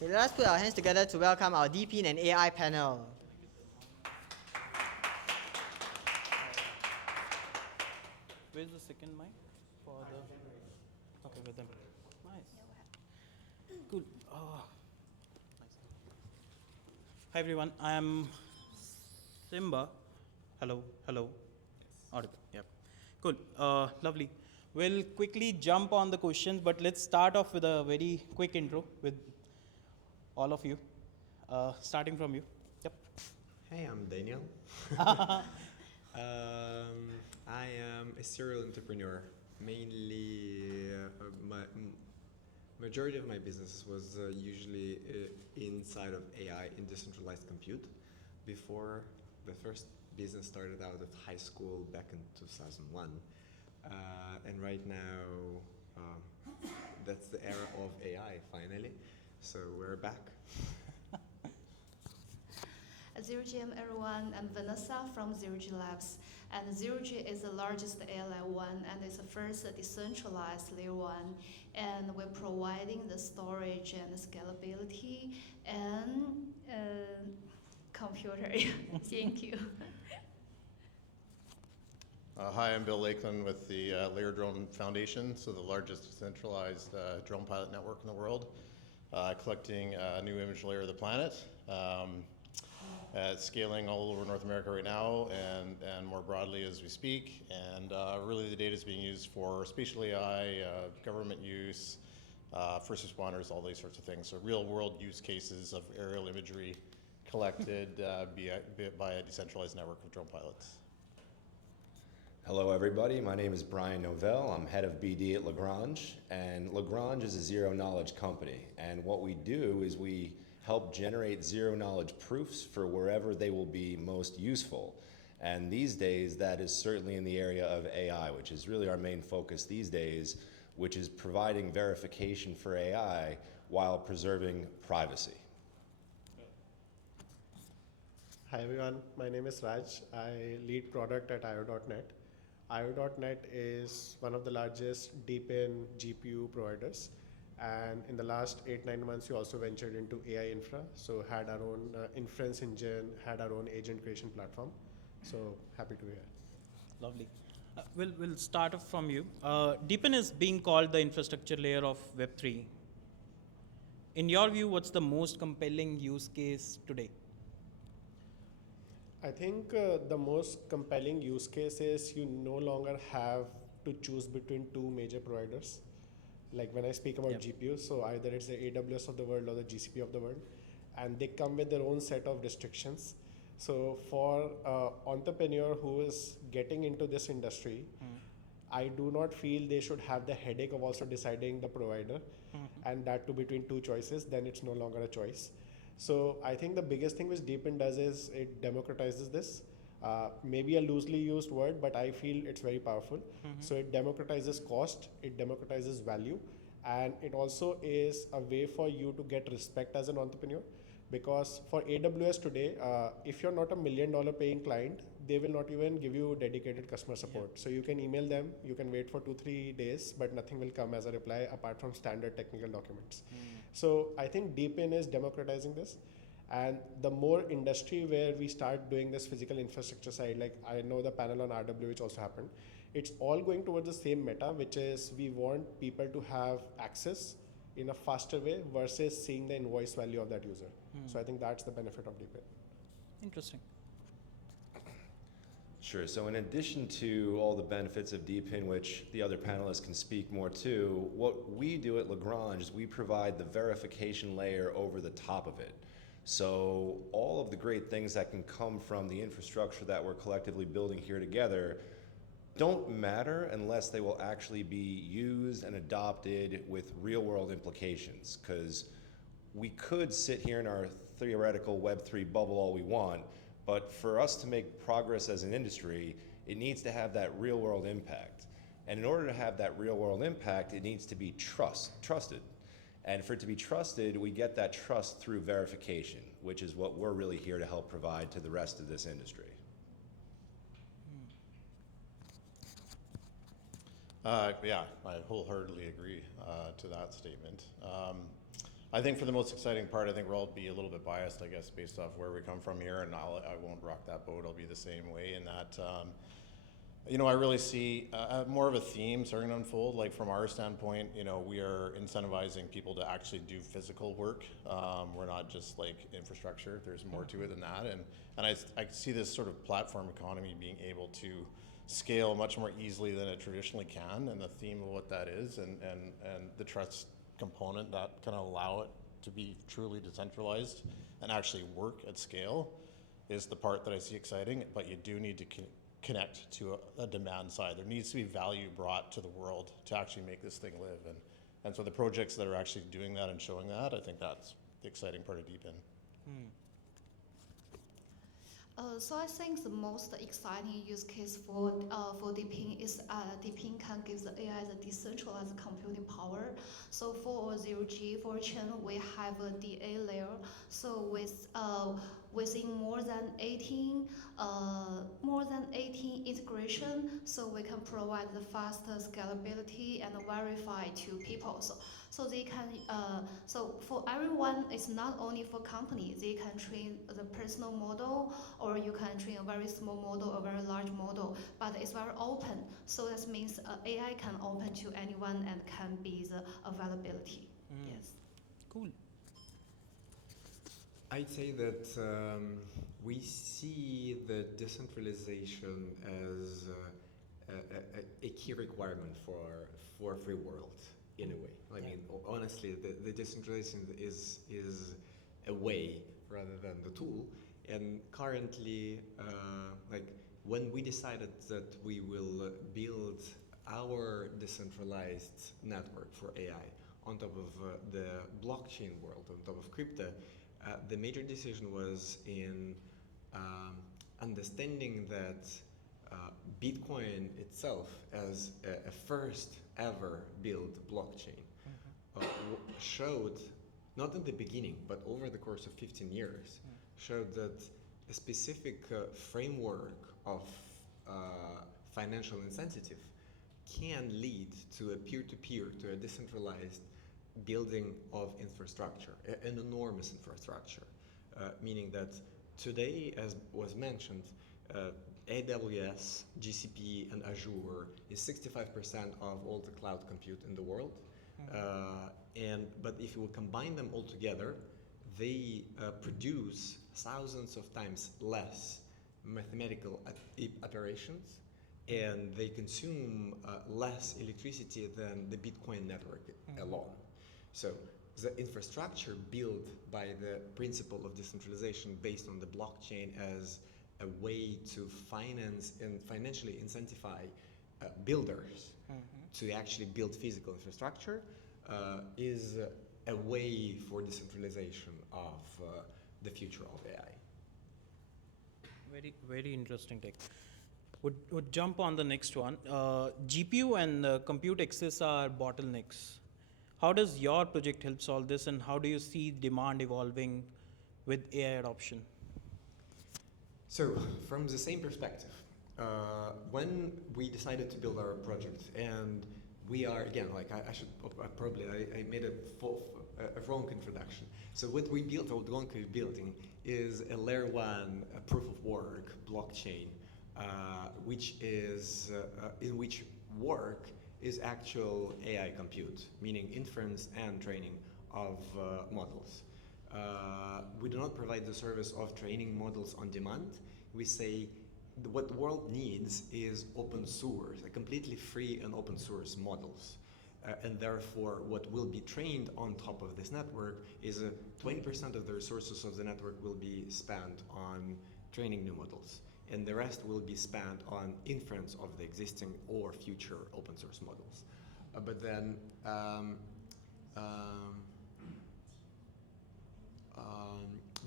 Okay, let us put our hands together to welcome our DePIN and AI panel. Where's the second mic for the? Okay, with them. Nice. Cool. Oh, nice. Hi everyone. I am Simba. Hello. Hello. Audible. Yep. Cool. Lovely. We'll quickly jump on the questions, but let's start off with a very quick intro with all of you. Starting from you. Yep. Hey, I'm Daniel. I am a serial entrepreneur. Mainly, my majority of my business was usually inside of AI in decentralized compute. Before the first business started out of high school back in 2001, and right now that's the era of AI finally. So we're back. Zero G everyone, I'm Vanessa from Zero G Labs. And Zero G is the largest AI layer 1 and it's the first decentralized layer 1. And we're providing the storage and the scalability and computer. Thank you. Hi, I'm Bill Lakeland with the Layer Drone Foundation, so the largest decentralized drone pilot network in the world, collecting a new image layer of the planet. Scaling all over North America right now and more broadly as we speak. And really the data is being used for spatial AI, government use, first responders, all these sorts of things. So real world use cases of aerial imagery collected by a decentralized network of drone pilots. Hello everybody, my name is Brian Novell. I'm head of BD at Lagrange, and Lagrange is a zero knowledge company. And what we do is we help generate zero knowledge proofs for wherever they will be most useful. And these days, that is certainly in the area of AI, which is really our main focus these days, which is providing verification for AI while preserving privacy. Hi everyone, my name is Raj. I lead product at IO.net. IO.net is one of the largest DePIN GPU providers. And in the last 8-9 months, we also ventured into AI infra. So had our own inference engine, had our own agent creation platform. So happy to be here. Lovely. We'll start off from you. DePIN is being called the infrastructure layer of Web3. In your view, what's the most compelling use case today? I think the most compelling use case is you no longer have to choose between two major providers. Like when I speak about GPUs, so either it's the AWS of the world or the GCP of the world, and they come with their own set of restrictions. So for an entrepreneur who is getting into this industry, I do not feel they should have the headache of also deciding the provider, and that too between two choices, then it's no longer a choice. So I think the biggest thing which DePIN does is it democratizes this. Maybe a loosely used word, but I feel it's very powerful. So it democratizes cost, it democratizes value, and it also is a way for you to get respect as an entrepreneur. Because for AWS today, if you're not $1 million paying client, they will not even give you dedicated customer support. So you can email them, you can wait for 2-3 days, but nothing will come as a reply apart from standard technical documents. So I think DePIN is democratizing this. And the more industry where we start doing this physical infrastructure side, like I know the panel on RW, which also happened, it's all going towards the same meta, which is we want people to have access in a faster way versus seeing the invoice value of that user. So I think that's the benefit of DePIN. Interesting. Sure, so in addition to all the benefits of DePIN, which the other panelists can speak more to, what we do at Lagrange is we provide the verification layer over the top of it. So all of the great things that can come from the infrastructure that we're collectively building here together don't matter unless they will actually be used and adopted with real world implications. Because we could sit here in our theoretical Web3 bubble all we want, but for us to make progress as an industry, it needs to have that real world impact. And in order to have that real world impact, it needs to be trusted. And for it to be trusted, we get that trust through verification, which is what we're really here to help provide to the rest of this industry. Yeah, I wholeheartedly agree to that statement. I think for the most exciting part, I think we'll all be a little bit biased, I guess, based off where we come from here, and I won't rock that boat. I'll be the same way in that, I really see more of a theme starting to unfold. Like from our standpoint, we are incentivizing people to actually do physical work. We're not just like infrastructure. There's more to it than that. And I see this sort of platform economy being able to scale much more easily than it traditionally can. And the theme of what that is and the trust component that can allow it to be truly decentralized and actually work at scale is the part that I see exciting. But you do need to connect to a demand side. There needs to be value brought to the world to actually make this thing live. And so the projects that are actually doing that and showing that, I think that's the exciting part of DePIN. So I think the most exciting use case for DePIN is DePIN can give the AI the decentralized computing power. So for 0G, for chain, we have a DA layer. So within more than 18 integration, so we can provide the faster scalability and verify to people. So they can, so for everyone, it's not only for company, they can train the personal model, or you can train a very small model, a very large model, but it's very open. So that means AI can open to anyone and can be the availability. Yes. Cool. I'd say that we see the decentralization as a key requirement for a free world, in a way. I mean, honestly, the decentralization is a way rather than the tool. And currently, like when we decided that we will build our decentralized network for AI on top of the blockchain world, on top of crypto, the major decision was in understanding that Bitcoin itself, as a first ever built blockchain, showed, not in the beginning, but over the course of 15 years, showed that a specific framework of financial incentive can lead to a peer-to-peer, to a decentralized building of infrastructure, an enormous infrastructure, meaning that today, as was mentioned, AWS, GCP, and Azure is 65% of all the cloud compute in the world. But if you will combine them all together, they produce thousands of times less mathematical operations, and they consume less electricity than the Bitcoin network alone. So the infrastructure built by the principle of decentralization based on the blockchain as a way to finance and financially incentivize builders to actually build physical infrastructure is a way for decentralization of the future of AI. Very, very interesting take. Would jump on the next one. GPU and compute access are bottlenecks. How does your project help solve this, and how do you see demand evolving with AI adoption? So, from the same perspective, when we decided to build our project, and we are, again, like I made a wrong introduction. So what we built, or going to be building, is a layer 1 proof of work blockchain, which is, in which work is actual AI compute, meaning inference and training of models. We do not provide the service of training models on demand. We say what the world needs is open source, a completely free and open source models. And therefore, what will be trained on top of this network is 20% of the resources of the network will be spent on training new models, and the rest will be spent on inference of the existing or future open source models. But then,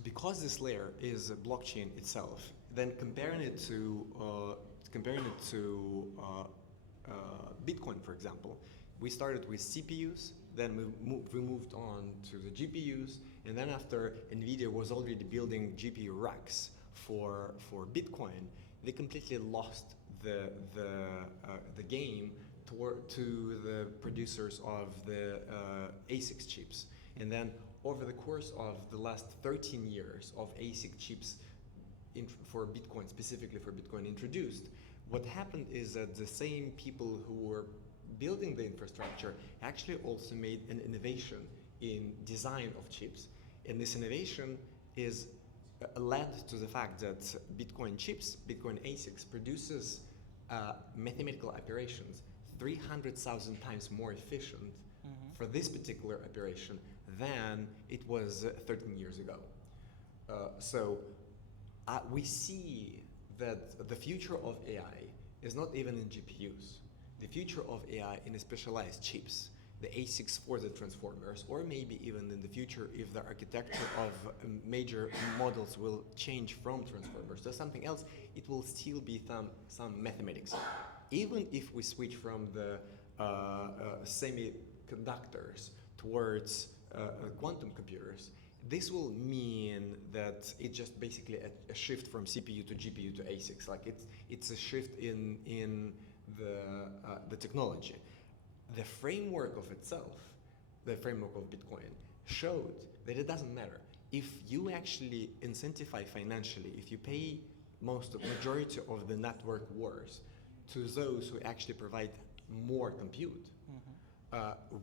because this layer is a blockchain itself, then comparing it to Bitcoin, for example, we started with CPUs, then we moved on to the GPUs, and then after NVIDIA was already building GPU racks for Bitcoin, they completely lost the game to the producers of the ASICs chips. And then over the course of the last 13 years of ASIC chips for Bitcoin, specifically for Bitcoin introduced, what happened is that the same people who were building the infrastructure actually also made an innovation in design of chips. And this innovation is led to the fact that Bitcoin chips, Bitcoin ASICs, produces mathematical operations 300,000 times more efficient for this particular operation than it was 13 years ago. So we see that the future of AI is not even in GPUs. The future of AI in specialized chips, the ASICs for the transformers, or maybe even in the future, if the architecture of major models will change from transformers to something else, it will still be some mathematics. Even if we switch from the semiconductors towards quantum computers, this will mean that it's just basically a shift from CPU to GPU to ASICs. Like it's a shift in the technology. The framework of itself, the framework of Bitcoin, showed that it doesn't matter. If you actually incentivize financially, if you pay majority of the network worth to those who actually provide more compute,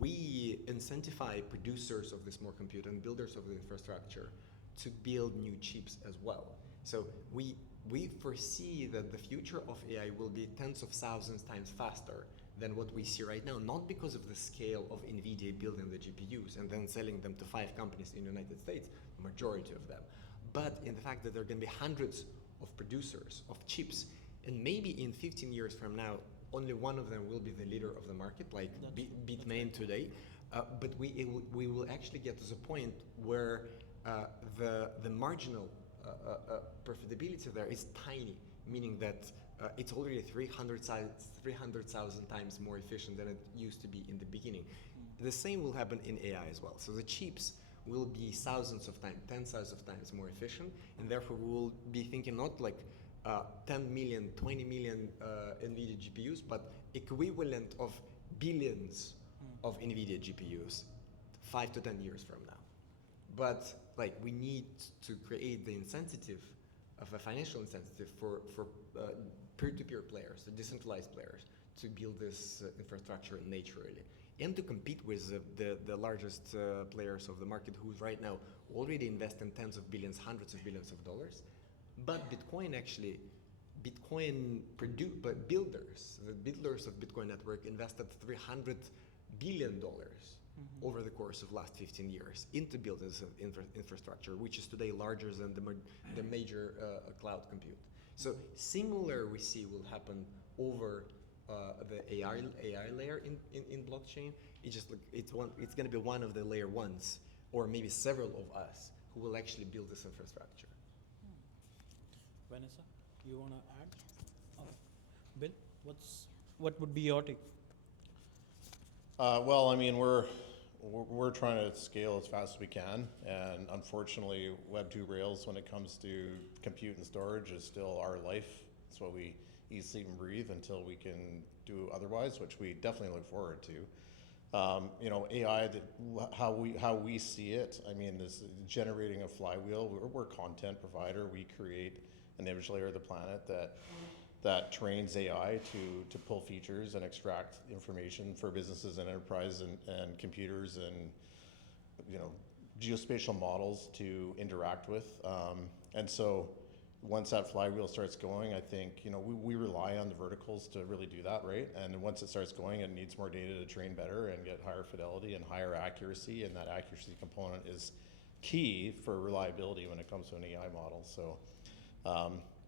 we incentivize producers of this more compute and builders of the infrastructure to build new chips as well. So we foresee that the future of AI will be tens of thousands times faster than what we see right now, not because of the scale of NVIDIA building the GPUs and then selling them to 5 companies in the United States, majority of them, but in the fact that there are going to be hundreds of producers of chips, and maybe in 15 years from now, only one of them will be the leader of the market, like Bitmain today. But we will actually get to the point where the marginal profitability there is tiny, meaning that it's already 300,000 times more efficient than it used to be in the beginning. The same will happen in AI as well. So the chips will be thousands of times, tens of times more efficient, and therefore we will be thinking not like 10 million, 20 million NVIDIA GPUs, but equivalent of billions of NVIDIA GPUs 5 to 10 years from now. But like we need to create the incentive of a financial incentive for peer-to-peer players, the decentralized players, to build this infrastructure naturally, and to compete with the largest players of the market who right now already invest in tens of billions, hundreds of billions of dollars. But Bitcoin builders, the builders of Bitcoin network invested $300 billion over the course of last 15 years into building this infrastructure, which is today larger than the major cloud compute. So similar we see will happen over the AI layer in blockchain. It's going to be one of the layer ones, or maybe several of us, who will actually build this infrastructure. Vanessa, you want to add? Bill, what would be your take? Well, I mean, we're trying to scale as fast as we can, and unfortunately, Web 2 Rails, when it comes to compute and storage, is still our life. It's what we eat, sleep, and breathe until we can do otherwise, which we definitely look forward to. You know, AI, how we see it, I mean, this generating a flywheel. We're a content provider. We create an image layer of the planet that trains AI to pull features and extract information for businesses and enterprise and computers and, you know, geospatial models to interact with. And so once that flywheel starts going, I think, you know, we rely on the verticals to really do that, right? And once it starts going, it needs more data to train better and get higher fidelity and higher accuracy, and that accuracy component is key for reliability when it comes to an AI model. So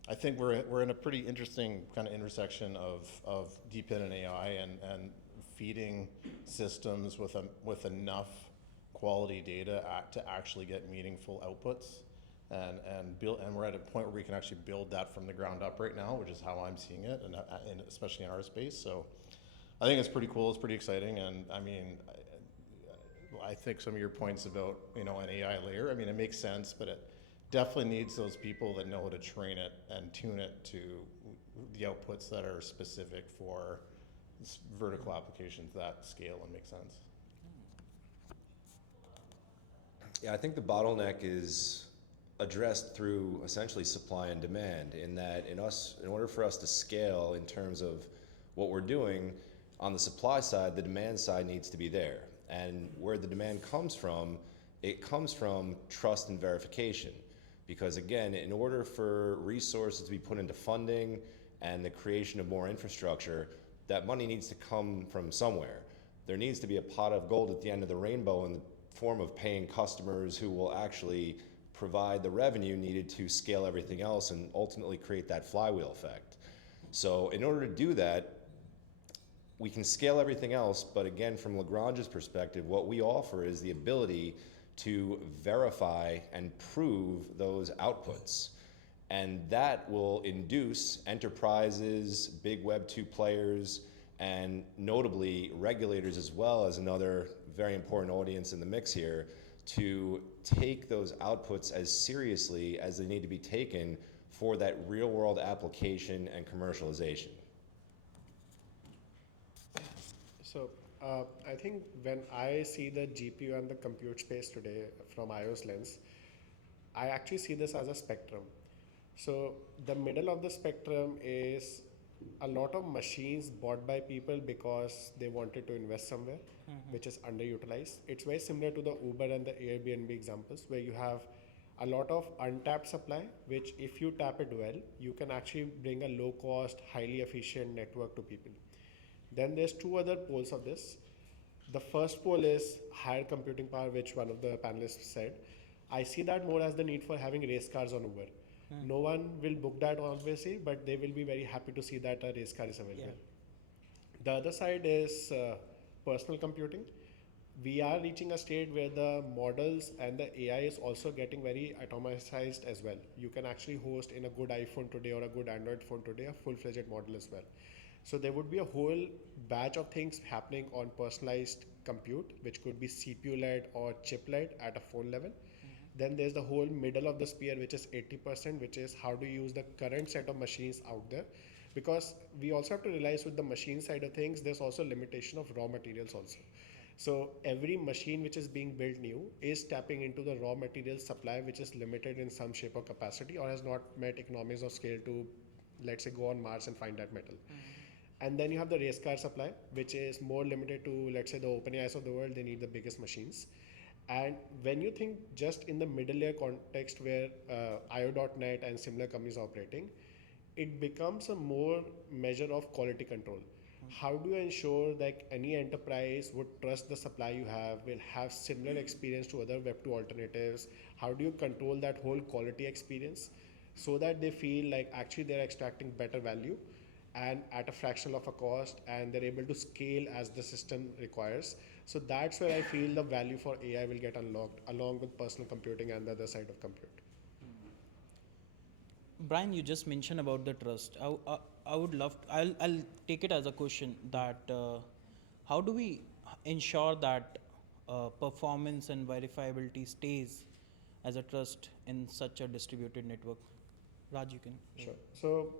I think we're in a pretty interesting kind of intersection of DePIN and AI and feeding systems with enough quality data to actually get meaningful outputs, and we're at a point where we can actually build that from the ground up right now, which is how I'm seeing it, and especially in our space. So I think it's pretty cool. It's pretty exciting, and I mean, I think some of your points about, you know, an AI layer, I mean, it makes sense, but it definitely needs those people that know how to train it and tune it to the outputs that are specific for vertical applications that scale and make sense. Yeah, I think the bottleneck is addressed through essentially supply and demand, in that in order for us to scale in terms of what we're doing on the supply side, the demand side needs to be there. And where the demand comes from, it comes from trust and verification. Because again, in order for resources to be put into funding and the creation of more infrastructure, that money needs to come from somewhere. There needs to be a pot of gold at the end of the rainbow in the form of paying customers who will actually provide the revenue needed to scale everything else and ultimately create that flywheel effect. So in order to do that, we can scale everything else, but again, from Lagrange's perspective, what we offer is the ability to verify and prove those outputs. And that will induce enterprises, big Web 2 players, and notably regulators as well as another very important audience in the mix here, to take those outputs as seriously as they need to be taken for that real world application and commercialization. So I think when I see the GPU and the compute space today from iOS lens, I actually see this as a spectrum. So the middle of the spectrum is a lot of machines bought by people because they wanted to invest somewhere, which is underutilized. It's very similar to the Uber and the Airbnb examples, where you have a lot of untapped supply, which if you tap it well, you can actually bring a low cost, highly efficient network to people. Then there's two other poles of this. The first pole is higher computing power, which one of the panelists said. I see that more as the need for having race cars on Uber. No one will book that obviously, but they will be very happy to see that a race car is available. Yeah. The other side is personal computing. We are reaching a state where the models and the AI is also getting very atomized as well. You can actually host in a good iPhone today or a good Android phone today a full-fledged model as well. So there would be a whole batch of things happening on personalized compute, which could be CPU-led or chip-led at a phone level. Then there's the whole middle of the spear, which is 80%, which is how to use the current set of machines out there. Because we also have to realize with the machine side of things, there's also limitation of raw materials also. So every machine which is being built new is tapping into the raw material supply, which is limited in some shape or capacity, or has not met economies of scale to, let's say, go on Mars and find that metal. And then you have the race car supply, which is more limited to, let's say, the OpenAIs of the world. They need the biggest machines. And when you think just in the middle layer context where IO.NET and similar companies are operating, it becomes a more measure of quality control. How do you ensure that any enterprise would trust the supply you have, will have similar experience to other Web 2 alternatives? How do you control that whole quality experience so that they feel like actually they're extracting better value and at a fraction of a cost, and they're able to scale as the system requires? So that's where I feel the value for AI will get unlocked along with personal computing and the other side of compute. Brian, you just mentioned about the trust. I would love, I'll take it as a question that how do we ensure that performance and verifiability stays as a trust in such a distributed network? Raj, you can. Sure. So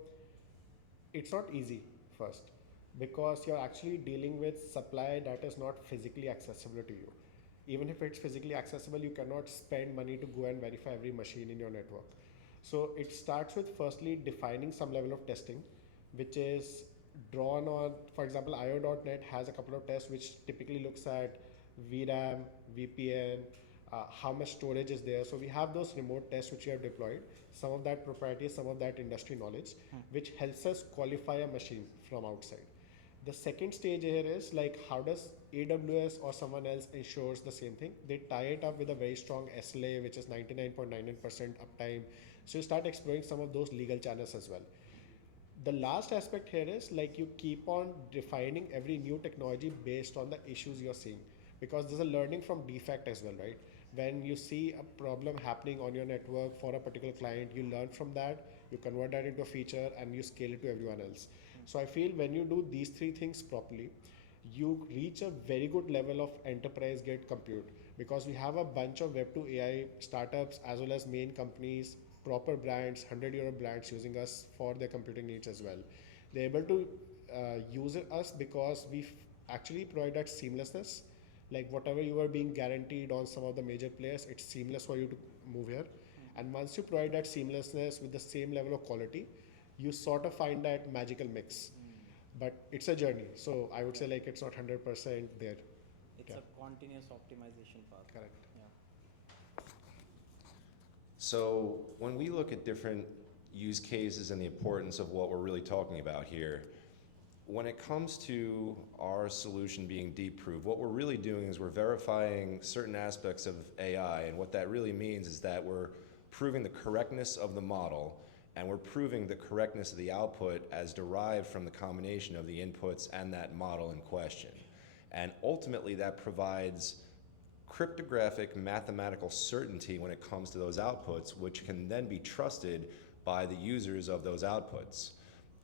it's not easy first, because you're actually dealing with supply that is not physically accessible to you. Even if it's physically accessible, you cannot spend money to go and verify every machine in your network. So it starts with firstly defining some level of testing, which is drawn on, for example, IO.NET has a couple of tests which typically looks at VRAM, VPN, how much storage is there. So we have those remote tests which we have deployed, some of that proprietary, some of that industry knowledge, which helps us qualify a machine from outside. The second stage here is like, how does AWS or someone else ensures the same thing? They tie it up with a very strong SLA, which is 99.99% uptime. So you start exploring some of those legal channels as well. The last aspect here is like you keep on defining every new technology based on the issues you're seeing, because there's a learning from defect as well, right? When you see a problem happening on your network for a particular client, you learn from that, you convert that into a feature, and you scale it to everyone else. So I feel when you do these three things properly, you reach a very good level of enterprise grade compute, because we have a bunch of Web 2 AI startups as well as main companies, proper brands, 100-euro brands using us for their computing needs as well. They're able to use us because we actually provide that seamlessness Like whatever you are being guaranteed on some of the major players, it's seamless for you to move here. And once you provide that seamlessness with the same level of quality, you sort of find that magical mix. But it's a journey. So I would say like it's not 100% there. It's Yeah. a continuous optimization path. Correct. Yeah. So when we look at different use cases and the importance of what we're really talking about here, when it comes to our solution being deep proof, what we're really doing is we're verifying certain aspects of AI, and what that really means is that we're proving the correctness of the model, and we're proving the correctness of the output as derived from the combination of the inputs and that model in question. And ultimately that provides cryptographic mathematical certainty when it comes to those outputs, which can then be trusted by the users of those outputs.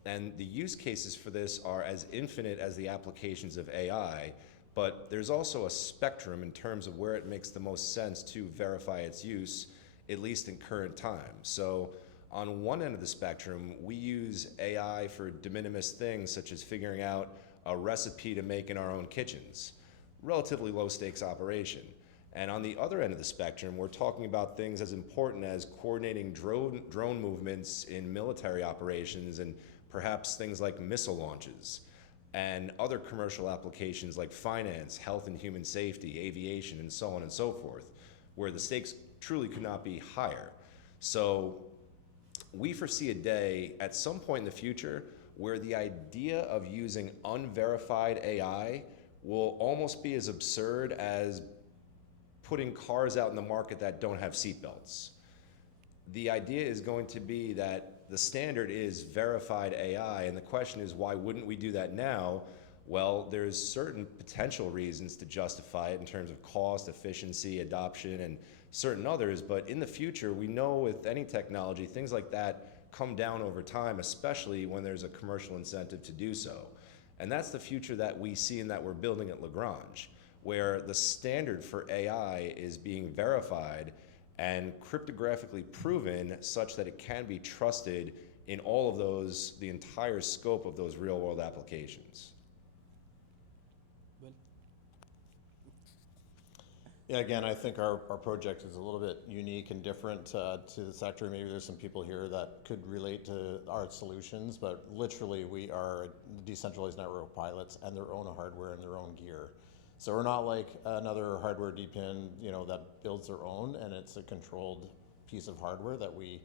And the use cases for this are as infinite as the applications of AI, but there's also a spectrum in terms of where it makes the most sense to verify its use, at least in current time. So on one end of the spectrum, we use AI for de minimis things such as figuring out a recipe to make in our own kitchens. Relatively low stakes operation. And on the other end of the spectrum, we're talking about things as important as coordinating drone movements in military operations, and perhaps things like missile launches, and other commercial applications like finance, health and human safety, aviation, and so on and so forth, where the stakes truly could not be higher. So we foresee a day at some point in the future where the idea of using unverified AI will almost be as absurd as putting cars out in the market that don't have seatbelts. The idea is going to be that the standard is verified AI, and the question is, why wouldn't we do that now? Well, there's certain potential reasons to justify it in terms of cost, efficiency, adoption, and certain others, but in the future, we know with any technology, things like that come down over time, especially when there's a commercial incentive to do so. And that's the future that we see and that we're building at Lagrange, where the standard for AI is being verified and cryptographically proven such that it can be trusted in all of those, the entire scope of those real world applications. Well, Yeah, again, I think our project is a little bit unique and different to the sector. Maybe there's some people here that could relate to our solutions, but literally we are decentralized network pilots and their own hardware and their own gear. So we're not like another hardware DePIN, that builds their own, and it's a controlled piece of hardware that we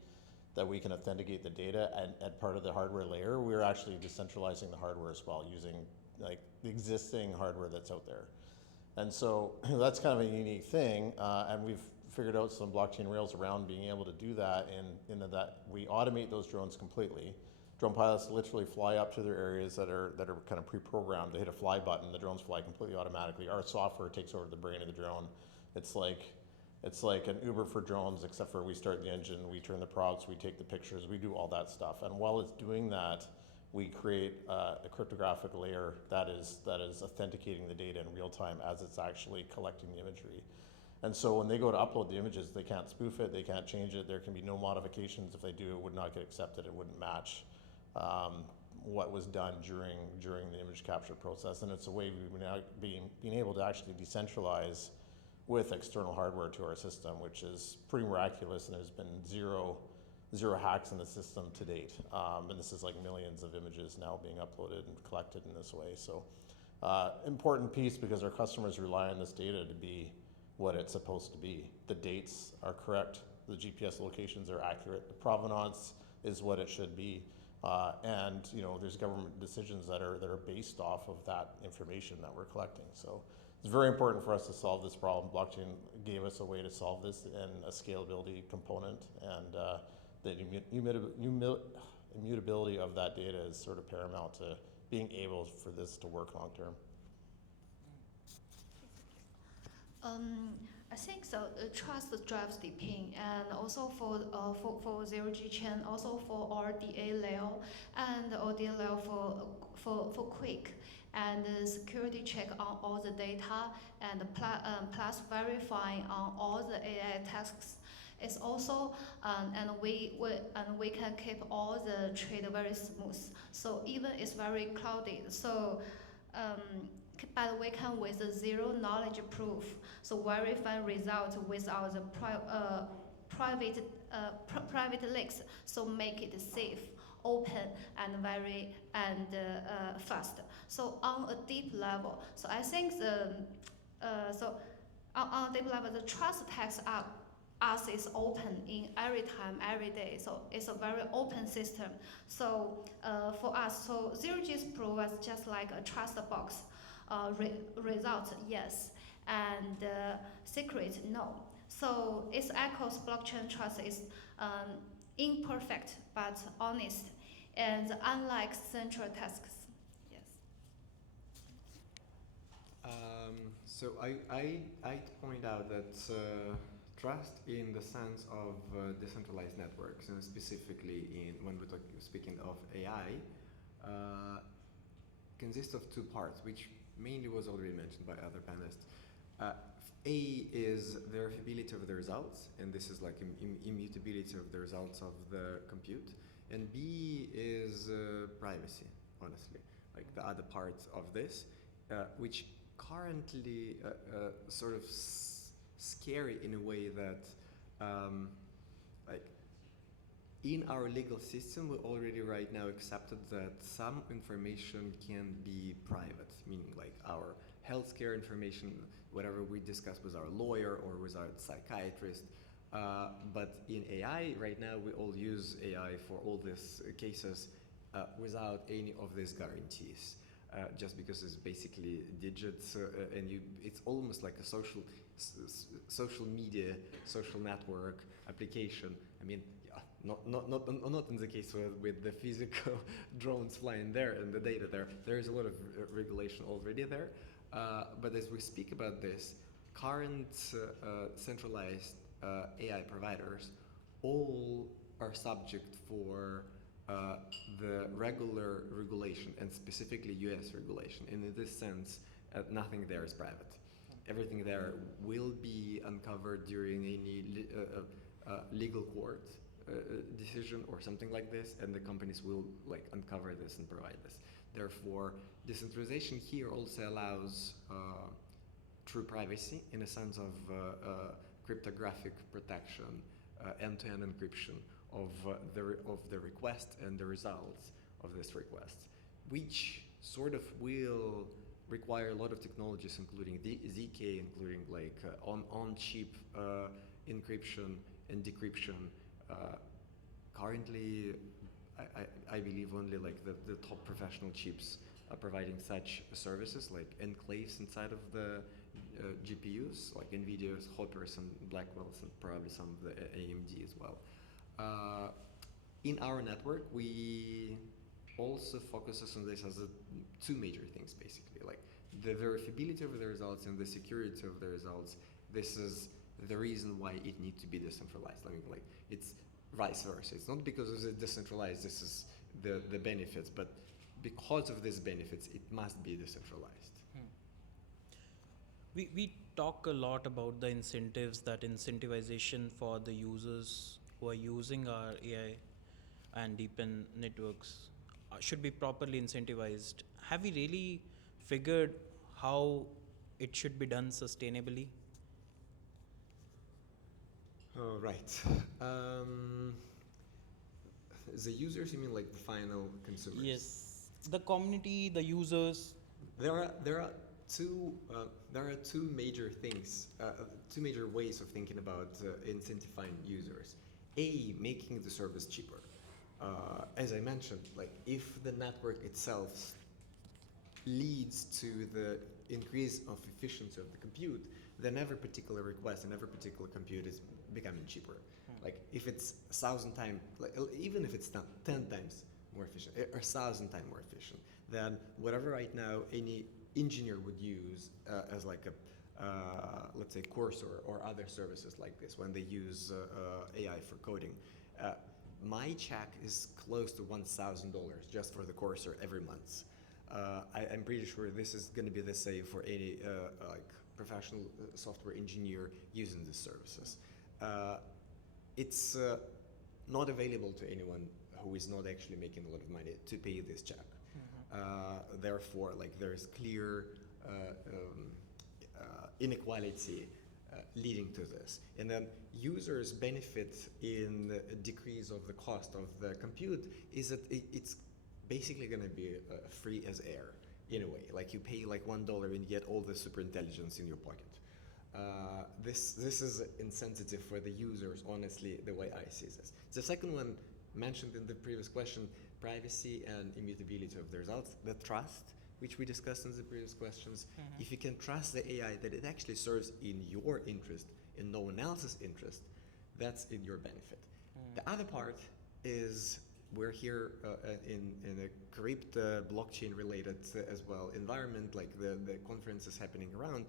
can authenticate the data at part of the hardware layer. We're actually decentralizing the hardware as well, using like the existing hardware that's out there. And so that's kind of a unique thing, and we've figured out some blockchain rails around being able to do that, in that we automate those drones completely. Drone pilots literally fly up to their areas that are kind of pre-programmed. They hit a fly button, the drones fly completely automatically. Our software takes over the brain of the drone. It's like an Uber for drones, except for we start the engine, we turn the props, we take the pictures, we do all that stuff. And while it's doing that, we create a cryptographic layer that is authenticating the data in real time as it's actually collecting the imagery. And so when they go to upload the images, they can't spoof it, they can't change it, there can be no modifications. If they do, it would not get accepted, it wouldn't match what was done during the image capture process. And it's a way we've now being able to actually decentralize with external hardware to our system, which is pretty miraculous, and there's been zero hacks in the system to date. And this is like millions of images now being uploaded and collected in this way. So important piece, because our customers rely on this data to be what it's supposed to be. The dates are correct, the GPS locations are accurate, the provenance is what it should be. And there's government decisions that are based off of that information that we're collecting. So it's very important for us to solve this problem. Blockchain gave us a way to solve this, and a scalability component, and the immutability of that data is sort of paramount to being able for this to work long term. I think so. Trust drives DePIN, and also for zero G chain, also for RDA layer, and RDA layer for quick and security check on all the data, and plus verifying on all the AI tasks. It's also and we can keep all the trade very smooth. So even it's very cloudy. So but we come with a zero knowledge proof. So verify results without the private links. So make it safe, open, and very fast. So on a deep level, so I think on a deep level, the trust tags us is open in every time, every day. So it's a very open system. So for us, so zero G's provides just like a trust box. Result, yes, and secret, no. So its echoes blockchain trust is imperfect but honest, and unlike central tasks. Yes. So I'd point out that trust in the sense of decentralized networks, and specifically when we're speaking of AI, consists of two parts, which mainly was already mentioned by other panelists. A is verifiability of the results, and this is like immutability of the results of the compute. And B is privacy, honestly, like the other parts of this, which currently sort of scary in a way that like in our legal system, we already right now accepted that some information can be private, meaning like our healthcare information, whatever we discuss with our lawyer or with our psychiatrist. But in AI, right now, we all use AI for all these cases without any of these guarantees. Just because it's basically digits, and it's almost like a social media, social network application. I mean, not in the case with the physical drones flying there and the data there. There is a lot of regulation already there. But as we speak about this, current centralized AI providers all are subject for the regular regulation, and specifically US regulation. And in this sense, nothing there is private. Everything there will be uncovered during any legal court decision or something like this, and the companies will like uncover this and provide this. Therefore, decentralization here also allows true privacy in a sense of cryptographic protection, end-to-end encryption of the request and the results of this request, which sort of will require a lot of technologies, including ZK, including like on-chip encryption and decryption. Currently, I believe only like the top professional chips are providing such services, like enclaves inside of the GPUs, like NVIDIA's Hoppers and Blackwells, and probably some of the AMD as well. In our network, we also focuses on this as two major things, basically, like the verifiability of the results and the security of the results. This is the reason why it needs to be decentralized. I mean, like it's vice versa. It's not because it's decentralized, this is the benefits, but because of these benefits, it must be decentralized. We talk a lot about the incentives, that incentivization for the users who are using our AI and DePIN networks should be properly incentivized. Have we really figured how it should be done sustainably? Oh, right. The users, you mean like the final consumers? Yes, the community, the users. There are two major things, two major ways of thinking about incentivizing users. A, making the service cheaper. As I mentioned, like if the network itself leads to the increase of efficiency of the compute, then every particular request and every particular compute is becoming cheaper. Like if it's 1,000 times, like, even if it's not 10 times more efficient, or 1,000 times more efficient, then whatever right now any engineer would use as like a, let's say, Cursor or other services like this when they use AI for coding, my check is close to $1,000 just for the Cursor every month. I'm pretty sure this is going to be the same for any like professional software engineer using these services. It's not available to anyone who is not actually making a lot of money to pay this check. Therefore, like there is clear inequality leading to this. And then users benefit in a decrease of the cost of the compute is that it's basically going to be free as air in a way. Like you pay like $1 and you get all the super intelligence in your pocket. This is insensitive for the users, honestly, the way I see this. The second one mentioned in the previous question, privacy and immutability of the results, the trust, which we discussed in the previous questions. If you can trust the AI that it actually serves in your interest, in no one else's interest, that's in your benefit. The other part is we're here in a crypto blockchain related as well environment, like the conference is happening around.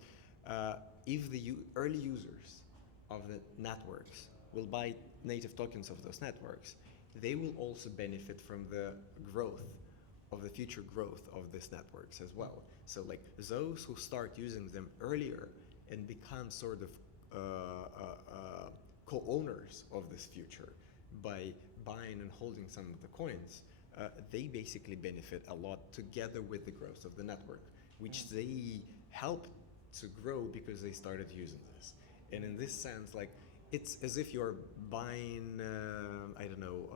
If the early users of the networks will buy native tokens of those networks, they will also benefit from the growth of the future growth of these networks as well. So like those who start using them earlier and become sort of co-owners of this future by buying and holding some of the coins, they basically benefit a lot together with the growth of the network, which they help to grow because they started using this. And in this sense, like it's as if you're buying, I don't know,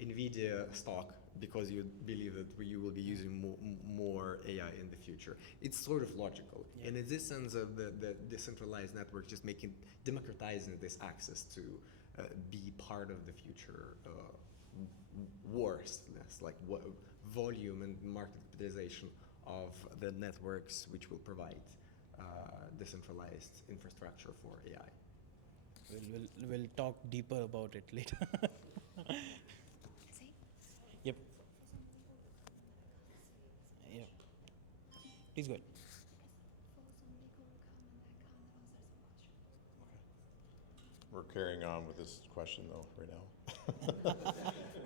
NVIDIA stock because you believe that you will be using more AI in the future. It's sort of logical. Yeah. And in this sense of the decentralized network, just democratizing this access to be part of the future worthless, like volume and market capitalization of the networks which will provide decentralized infrastructure for AI. We'll talk deeper about it later. Yep. Yep. Please go ahead. We're carrying on with this question though right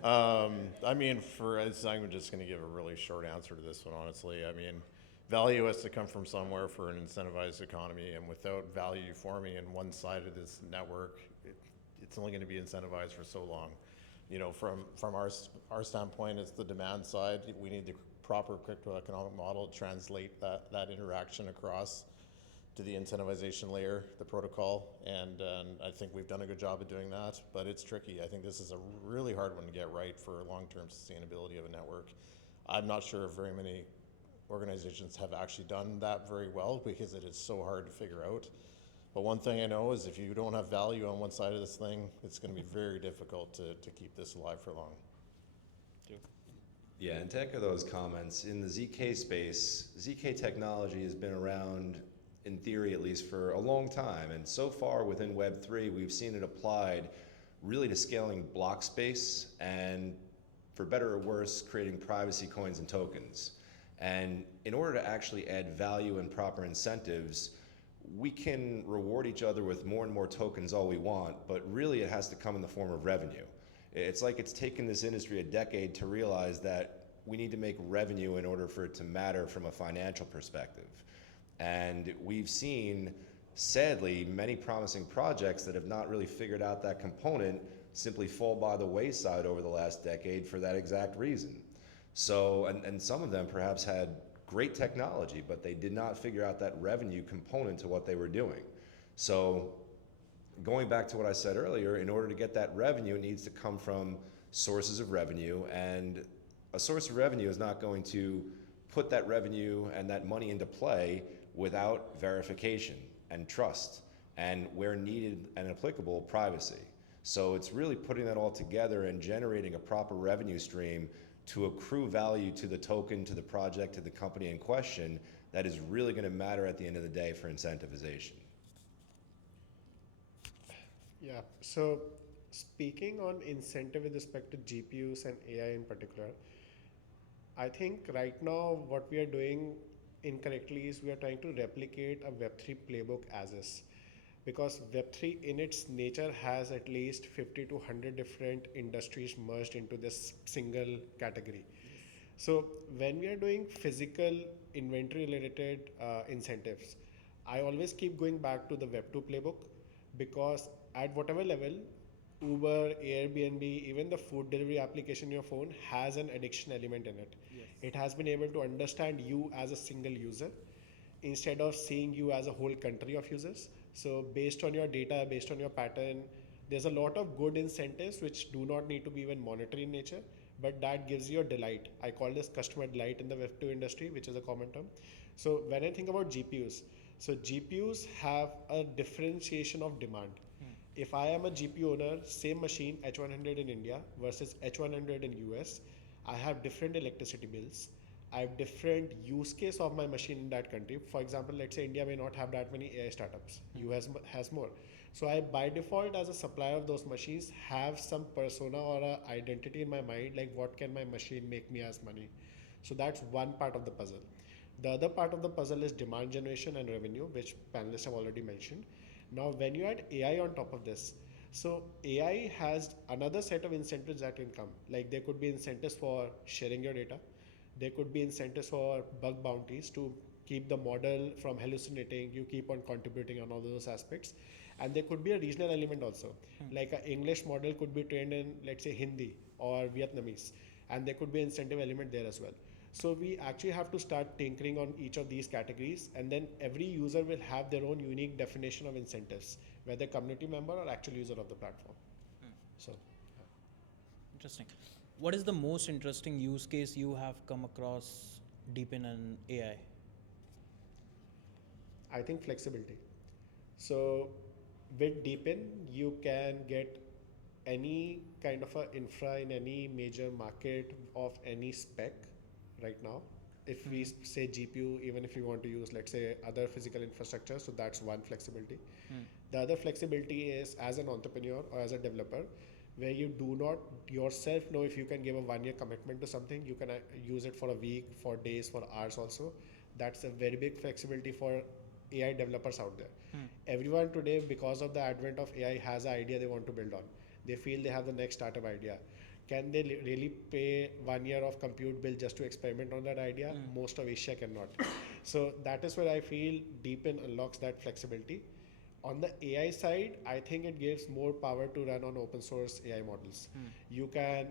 now. I mean, I'm just going to give a really short answer to this one, honestly. I mean, value has to come from somewhere for an incentivized economy, and without value forming in one side of this network, it's only going to be incentivized for so long. You know, from our standpoint, it's the demand side. We need the proper crypto-economic model to translate that interaction across to the incentivization layer, the protocol, and I think we've done a good job of doing that, but it's tricky. I think this is a really hard one to get right for long-term sustainability of a network. I'm not sure if very many organizations have actually done that very well because it is so hard to figure out. But one thing I know is if you don't have value on one side of this thing, it's going to be very difficult to keep this alive for long. Yeah, and to echo those comments, in the ZK space, ZK technology has been around, in theory at least, for a long time. And so far within Web3, we've seen it applied really to scaling block space and, for better or worse, creating privacy coins and tokens. And in order to actually add value and proper incentives, we can reward each other with more and more tokens all we want, but really it has to come in the form of revenue. It's like it's taken this industry a decade to realize that we need to make revenue in order for it to matter from a financial perspective. And we've seen, sadly, many promising projects that have not really figured out that component simply fall by the wayside over the last decade for that exact reason. So, and some of them perhaps had great technology, but they did not figure out that revenue component to what they were doing. So, going back to what I said earlier, in order to get that revenue, it needs to come from sources of revenue, and a source of revenue is not going to put that revenue and that money into play without verification and trust, and where needed and applicable, privacy. So it's really putting that all together and generating a proper revenue stream to accrue value to the token, to the project, to the company in question, that is really going to matter at the end of the day for incentivization. Yeah, so speaking on incentive with respect to GPUs and AI in particular, I think right now what we are doing incorrectly is we are trying to replicate a Web3 playbook as is. Because Web3 in its nature has at least 50 to 100 different industries merged into this single category. So when we are doing physical inventory related incentives, I always keep going back to the Web2 playbook, because at whatever level, Uber, Airbnb, even the food delivery application on your phone has an addiction element in it. Yes. It has been able to understand you as a single user. instead of seeing you as a whole country of users. So based on your data, based on your pattern, there's a lot of good incentives which do not need to be even monetary in nature, but that gives you a delight. I call this customer delight in the Web2 industry, which is a common term. So when I think about GPUs, so GPUs have a differentiation of demand. If I am a GPU owner, same machine H100 in India versus H100 in US, I have different electricity bills. I have different use case of my machine in that country. For example, let's say India may not have that many AI startups. US has more. So I by default as a supplier of those machines have some persona or a identity in my mind, like what can my machine make me as money. So that's one part of the puzzle. The other part of the puzzle is demand generation and revenue, which panelists have already mentioned. Now, when you add AI on top of this, so AI has another set of incentives that can come. Like there could be incentives for sharing your data. There could be incentives for bug bounties to keep the model from hallucinating. You keep on contributing on all those aspects. And there could be a regional element also. Like an English model could be trained in, let's say, Hindi or Vietnamese. And there could be incentive element there as well. So we actually have to start tinkering on each of these categories, and then every user will have their own unique definition of incentives, whether community member or actual user of the platform. So, Interesting. What is the most interesting use case you have come across DePIN and AI? I think flexibility. So with DePIN, you can get any kind of a infra in any major market of any spec right now. If we say GPU, even if you want to use, let's say, other physical infrastructure, so that's one flexibility. The other flexibility is as an entrepreneur or as a developer, where you do not yourself know if you can give a 1 year commitment to something. You can use it for a week, for days, for hours also. That's a very big flexibility for AI developers out there. Everyone today, because of the advent of AI, has an idea they want to build on. They feel they have the next startup idea. Can they really pay 1 year of compute bill just to experiment on that idea? Most of Asia cannot. So that is where I feel DePIN unlocks that flexibility. On the AI side, I think it gives more power to run on open source AI models. You can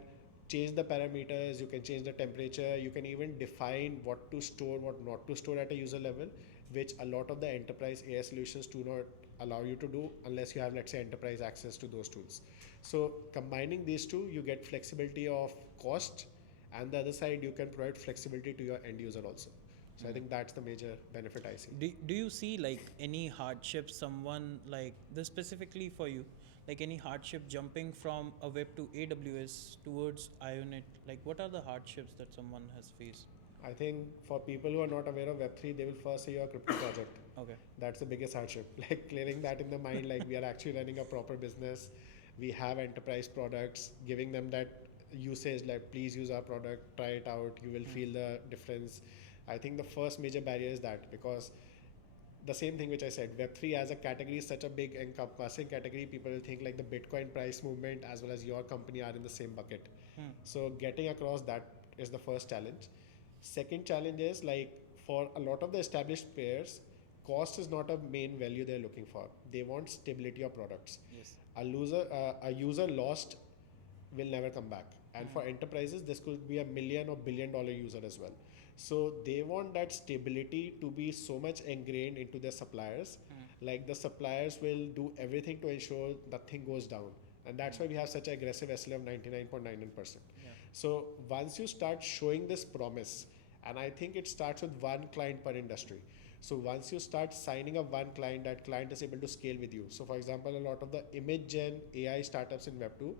change the parameters, you can change the temperature, you can even define what to store, what not to store at a user level, which a lot of the enterprise AI solutions do not allow you to do unless you have, let's say, enterprise access to those tools. So combining these two, you get flexibility of cost, and the other side, you can provide flexibility to your end user also. So I think that's the major benefit I see. Do you see like any hardship someone like this specifically for you, like any hardship jumping from a web to AWS towards IONIT? Like what are the hardships that someone has faced? I think for people who are not aware of Web3, they will first see your crypto project. Okay. That's the biggest hardship. Like clearing that in the mind, like we are actually running a proper business. We have enterprise products, giving them that usage, like please use our product, try it out, you will feel the difference. I think the first major barrier is that, because the same thing which I said, Web3 as a category is such a big encompassing category, people will think like the Bitcoin price movement as well as your company are in the same bucket. So getting across that is the first challenge. Second challenge is like for a lot of the established players, cost is not a main value they're looking for. They want stability of products. Yes. A user lost will never come back. And for enterprises, this could be $1 million or $1 billion user as well. So they want that stability to be so much ingrained into their suppliers. Like the suppliers will do everything to ensure nothing goes down. And that's why we have such an aggressive SLA of 99.99%. So once you start showing this promise, and I think it starts with one client per industry. So once you start signing up one client, that client is able to scale with you. So for example, a lot of the image gen AI startups in Web2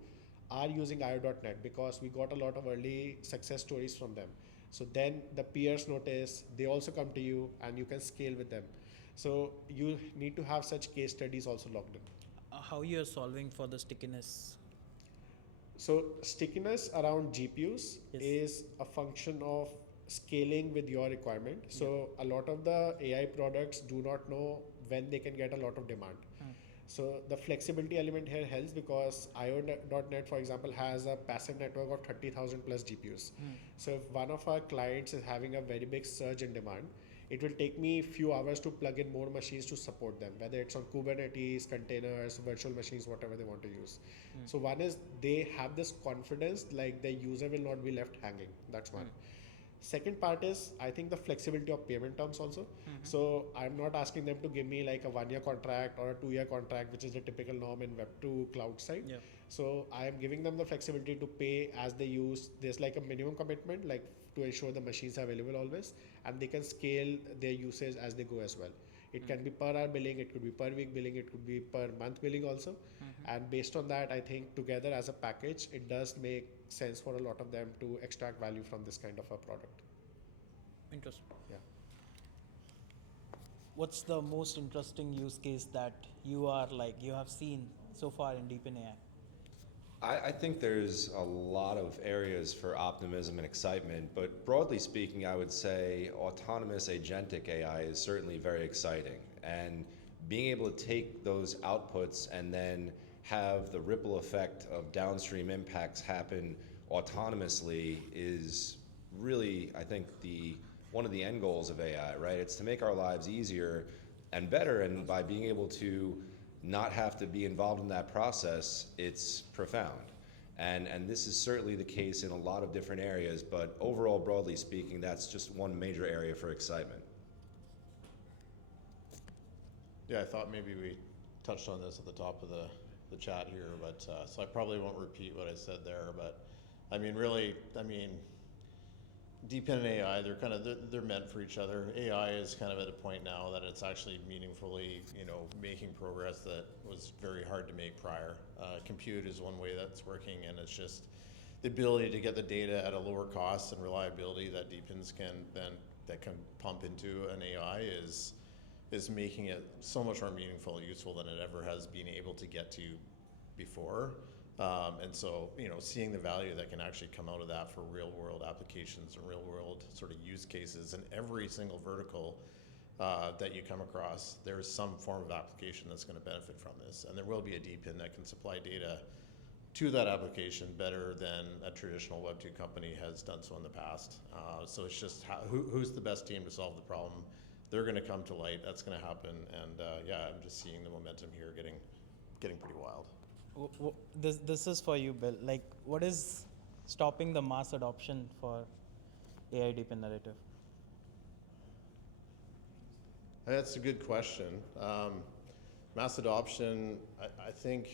are using IO.NET because we got a lot of early success stories from them. So then the peers notice, they also come to you and you can scale with them. So you need to have such case studies also logged in. How you are solving for the stickiness? So stickiness around GPUs is a function of scaling with your requirement. So a lot of the AI products do not know when they can get a lot of demand. So the flexibility element here helps because IO.NET, for example, has a passive network of 30,000 plus GPUs. So if one of our clients is having a very big surge in demand, it will take me a few hours to plug in more machines to support them, whether it's on Kubernetes, containers, virtual machines, whatever they want to use. So one is they have this confidence like the user will not be left hanging. That's one. Second part is, I think, the flexibility of payment terms also. So I'm not asking them to give me like a 1-year contract or a 2-year contract, which is the typical norm in Web2 cloud side. Yeah. So I am giving them the flexibility to pay as they use. There's like a minimum commitment, like to ensure the machines are available always, and they can scale their usage as they go as well. It can be per hour billing, it could be per week billing, it could be per month billing also. And based on that, I think together as a package, it does make sense for a lot of them to extract value from this kind of a product. Interesting. Yeah. What's the most interesting use case that you have seen so far in DePIN AI? I think there's a lot of areas for optimism and excitement, but broadly speaking, I would say autonomous agentic AI is certainly very exciting. And being able to take those outputs and then have the ripple effect of downstream impacts happen autonomously is really, I think, one of the end goals of AI, right? It's to make our lives easier and better, and by being able to not have to be involved in that process, it's profound. And this is certainly the case in a lot of different areas, but overall, broadly speaking, that's just one major area for excitement. Yeah, I thought maybe we touched on this at the top of the chat here, but so I probably won't repeat what I said there, but I mean, really, DePIN and AI, they're meant for each other. AI is kind of at a point now that it's actually meaningfully, making progress that was very hard to make prior. Compute is one way that's working, and it's just the ability to get the data at a lower cost and reliability that DePINs can pump into an AI is making it so much more meaningful and useful than it ever has been able to get to before. And so, seeing the value that can actually come out of that for real world applications and real world sort of use cases in every single vertical that you come across, there's some form of application that's going to benefit from this. And there will be a DePIN that can supply data to that application better than a traditional Web2 company has done so in the past. So it's just who's the best team to solve the problem. They're going to come to light. That's going to happen. And I'm just seeing the momentum here getting pretty wild. This is for you, Bill. Like, what is stopping the mass adoption for AI DePIN narrative? That's a good question. Mass adoption, I think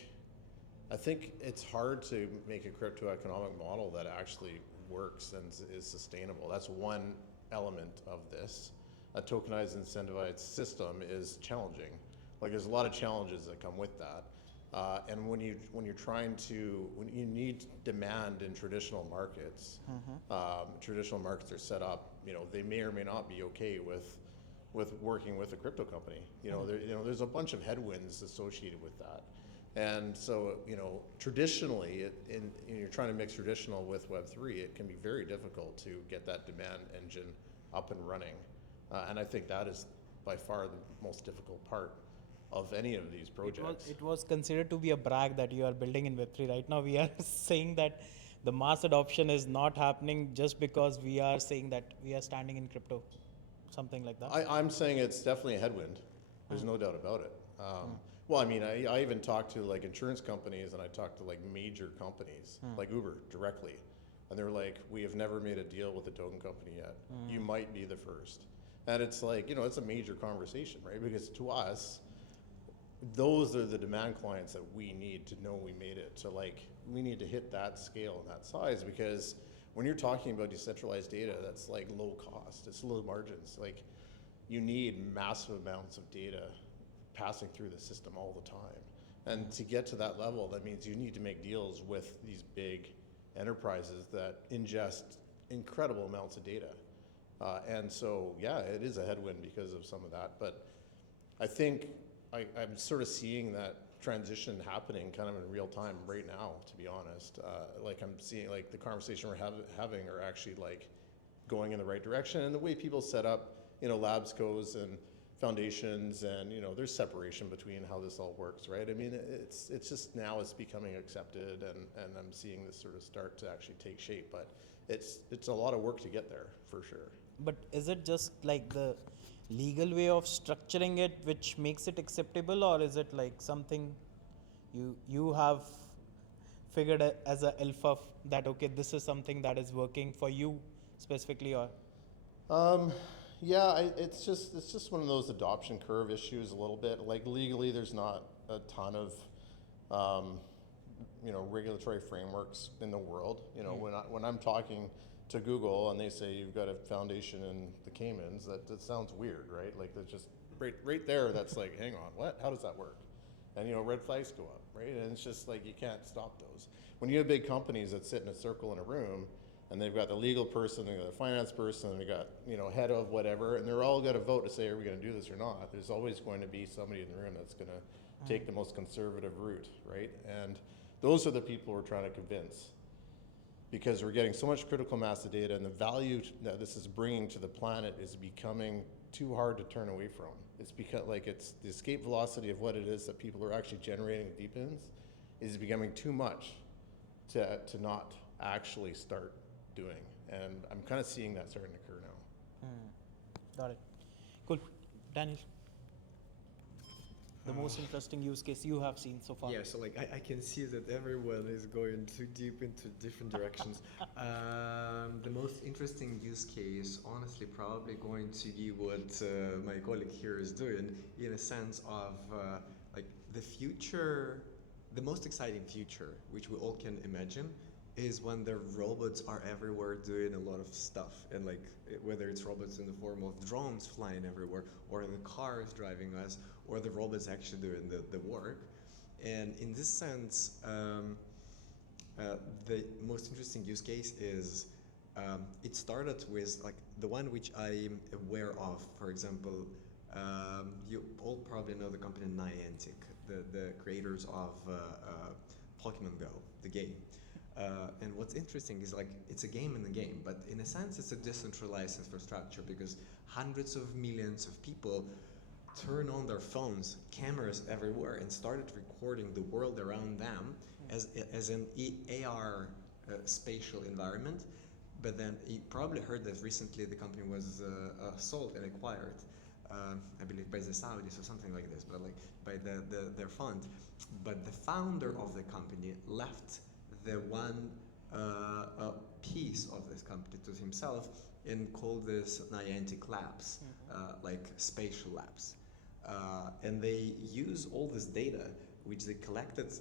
it's hard to make a crypto economic model that actually works and is sustainable. That's one element of this. A tokenized incentivized system is challenging. Like, there's a lot of challenges that come with that. And when you need demand in traditional markets, traditional markets are set up. They may or may not be okay with working with a crypto company. There's a bunch of headwinds associated with that. And so, traditionally, you're trying to mix traditional with Web3, it can be very difficult to get that demand engine up and running. And I think that is by far the most difficult part of any of these projects. It was considered to be a brag that you are building in Web3. Right now, we are saying that the mass adoption is not happening just because we are saying that we are standing in crypto, something like that. I'm saying it's definitely a headwind. There's no doubt about it. Well, I even talked to like insurance companies, and I talked to like major companies like Uber directly, and they're like, "We have never made a deal with a token company yet. You might be the first." And it's like, it's a major conversation, right? Because to us, those are the demand clients that we need to know we made it. So like, we need to hit that scale and that size, because when you're talking about decentralized data, that's like low cost, it's low margins. Like, you need massive amounts of data passing through the system all the time. And to get to that level, that means you need to make deals with these big enterprises that ingest incredible amounts of data. And so, it is a headwind because of some of that. But I think I'm sort of seeing that transition happening kind of in real time right now, to be honest. Like, I'm seeing like the conversation we're having are actually like going in the right direction. And the way people set up, labs codes and foundations, and there's separation between how this all works, right? It's just now it's becoming accepted, and I'm seeing this sort of start to actually take shape. But it's a lot of work to get there, for sure. But is it just like the legal way of structuring it which makes it acceptable, or is it like something you have figured as a alpha that, okay, this is something that is working for you, specifically, or? Yeah, it's just one of those adoption curve issues a little bit. Like legally, there's not a ton of regulatory frameworks in the world. When I'm talking to Google and they say you've got a foundation in the Caymans, that sounds weird, right? Like that's just right there. That's like, hang on, what? How does that work? And red flags go up, right? And it's just like you can't stop those. When you have big companies that sit in a circle in a room, and they've got the legal person, they've got the finance person, and they've got head of whatever, and they're all got to vote to say, are we going to do this or not? There's always going to be somebody in the room that's going to take the most conservative route, right? And those are the people we're trying to convince, because we're getting so much critical mass of data, and the value that this is bringing to the planet is becoming too hard to turn away from. It's because it's the escape velocity of what it is that people are actually generating with DePINs is becoming too much to not actually start doing, and I'm kind of seeing that starting to occur now. Got it. Cool. Daniel, the most interesting use case you have seen so far? Yeah, so I can see that everyone is going too deep into different directions. The most interesting use case, honestly, probably going to be what my colleague here is doing, in a sense of the future, the most exciting future, which we all can imagine, is when the robots are everywhere doing a lot of stuff, and whether it's robots in the form of drones flying everywhere, or the cars driving us, or the robots actually doing the work. And in this sense, the most interesting use case is it started with the one which I'm aware of. For example, you all probably know the company Niantic, the creators of Pokemon Go, the game. And what's interesting is it's a game in the game, but in a sense it's a decentralized infrastructure, because hundreds of millions of people turn on their phones, cameras everywhere, and started recording the world around them as an AR spatial environment. But then you probably heard that recently the company was sold and acquired, I believe by the Saudis or something like this, but by their fund. But the founder of the company left the one piece of this company to himself and called this Niantic Labs, spatial labs. And they use all this data which they collected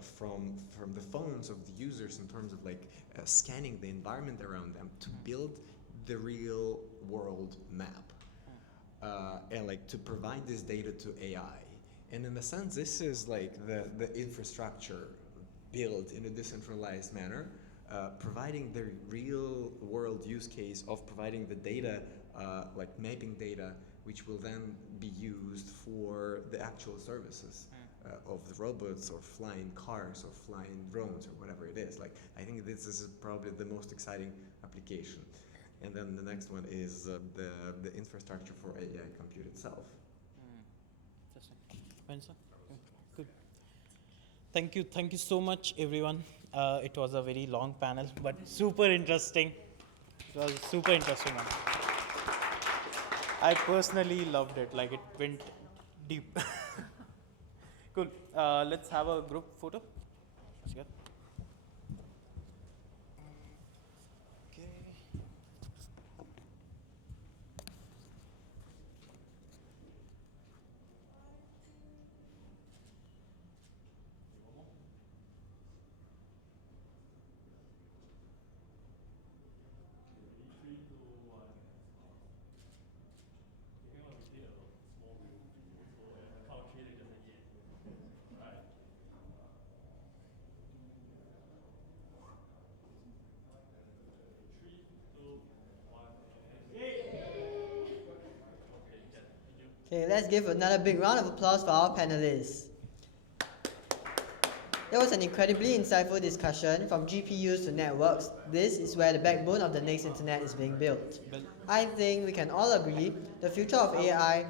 from the phones of the users in terms of scanning the environment around them to build the real world map, and to provide this data to AI. And in a sense, this is the infrastructure built in a decentralized manner, providing the real world use case of providing the data, mapping data, which will then be used for the actual services of the robots or flying cars or flying drones or whatever it is. I think this is probably the most exciting application. And then the next one is the infrastructure for AI compute itself. Interesting. Vincent? Good. Thank you so much, everyone. It was a very long panel, but super interesting. It was a super interesting one. I personally loved it. It went deep. Cool. Let's have a group photo. Let's go. Okay. Okay, let's give another big round of applause for our panelists. That was an incredibly insightful discussion. From GPUs to networks, this is where the backbone of the next internet is being built. I think we can all agree the future of AI